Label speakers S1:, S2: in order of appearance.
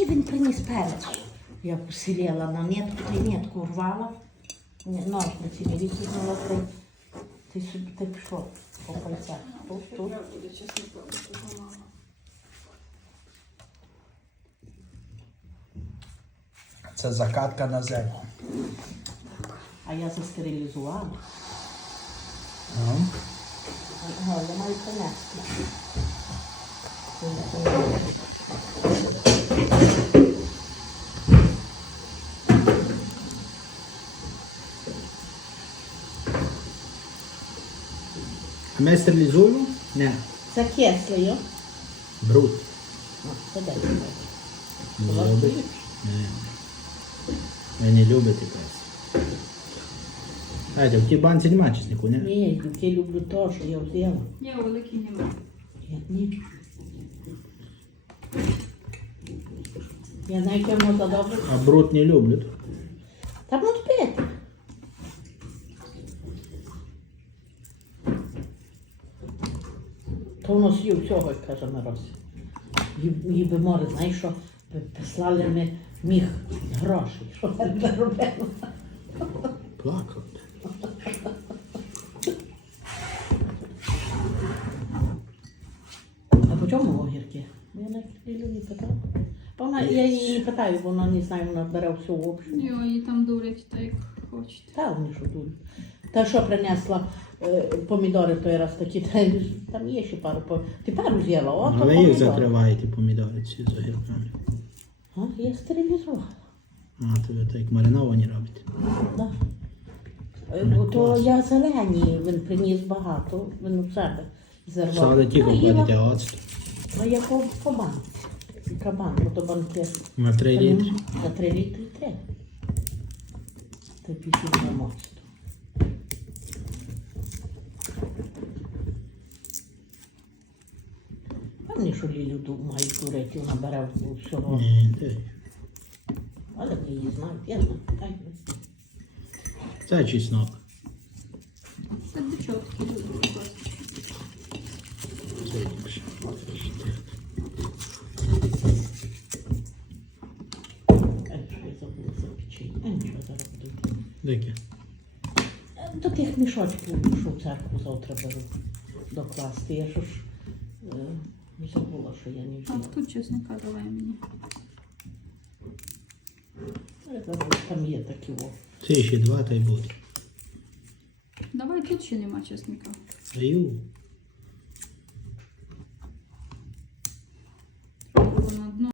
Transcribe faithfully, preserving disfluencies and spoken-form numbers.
S1: Який він приніс перець? Я посиліла на нитку, та й нитку рвала. Ножниці мені кинула, ти, ти собі ти пішов по пальцях. Тут, тут.
S2: Це закатка на землю.
S1: А я застерилізувала.
S2: Ну.
S1: Ага, я маю принести.
S2: А ми стерилізуємо? Ні.
S1: Це кислою.
S2: Бруд.
S1: Це дай.
S2: Не любить? Ні. Ви не любите пес. Знаєте, в тій банці немає чеснику, ні?
S1: Ні, я люблю то, що я взяла.
S3: Ні, великий немає.
S1: Я, ні. Я знаю, яке воно добре.
S2: А бруд не люблять.
S1: Та ну пити. То воно з'їв всього, як каже Мирось. Їй би море, знаєш, що прислали ми міг грошей. Що я не робила?
S2: Плакав.
S1: А по чому огірки? Я навіть Лілю не питала. Вона, я її не питаю, бо вона не знає, вона бере все в общу.
S3: Ні, її там дурять, так як хочете.
S1: Та вони що тут. Та що принесла е, помідори той раз такі, та, там є ще пару помідорів. Ти пару з'їла, о,
S2: А
S1: то
S2: ви їх
S1: помідори.
S2: закриваєте, помідори ці з огірками.
S1: А, я стерилізувала.
S2: А, то ви так мариновані робите.
S1: Да. Е,
S2: Ну,
S1: то
S2: клас.
S1: я зелені, він приніс багато, він у себе зірвав.
S2: Сали тільки
S1: Ну, їла.
S2: кладете оцет.
S1: А я по, по банці. Кабан, бо то банки.
S2: На три літри.
S1: На три літри треба. Та пішли на моцтво. Певні, що Лілю ду- мають дурити, вона бере всього.
S2: Ні, ти.
S1: Але ми її знають, я знаю. Так,
S2: Це чеснок.
S3: Це дичотки дуже класно.
S2: Це інакше.
S1: Ай, що я забула за печінь. А нічого, зараз буду.
S2: Дике.
S1: Е, До тих мішочків, що в церкву завтра беру докласти. Я що ж е, не забула, що я не
S3: А
S1: взяла.
S3: тут чесника давай мені.
S1: Я кажу, там є такі о.
S2: Це ще два, та й буде.
S3: Давай тут ще нема чесника.
S2: Ю.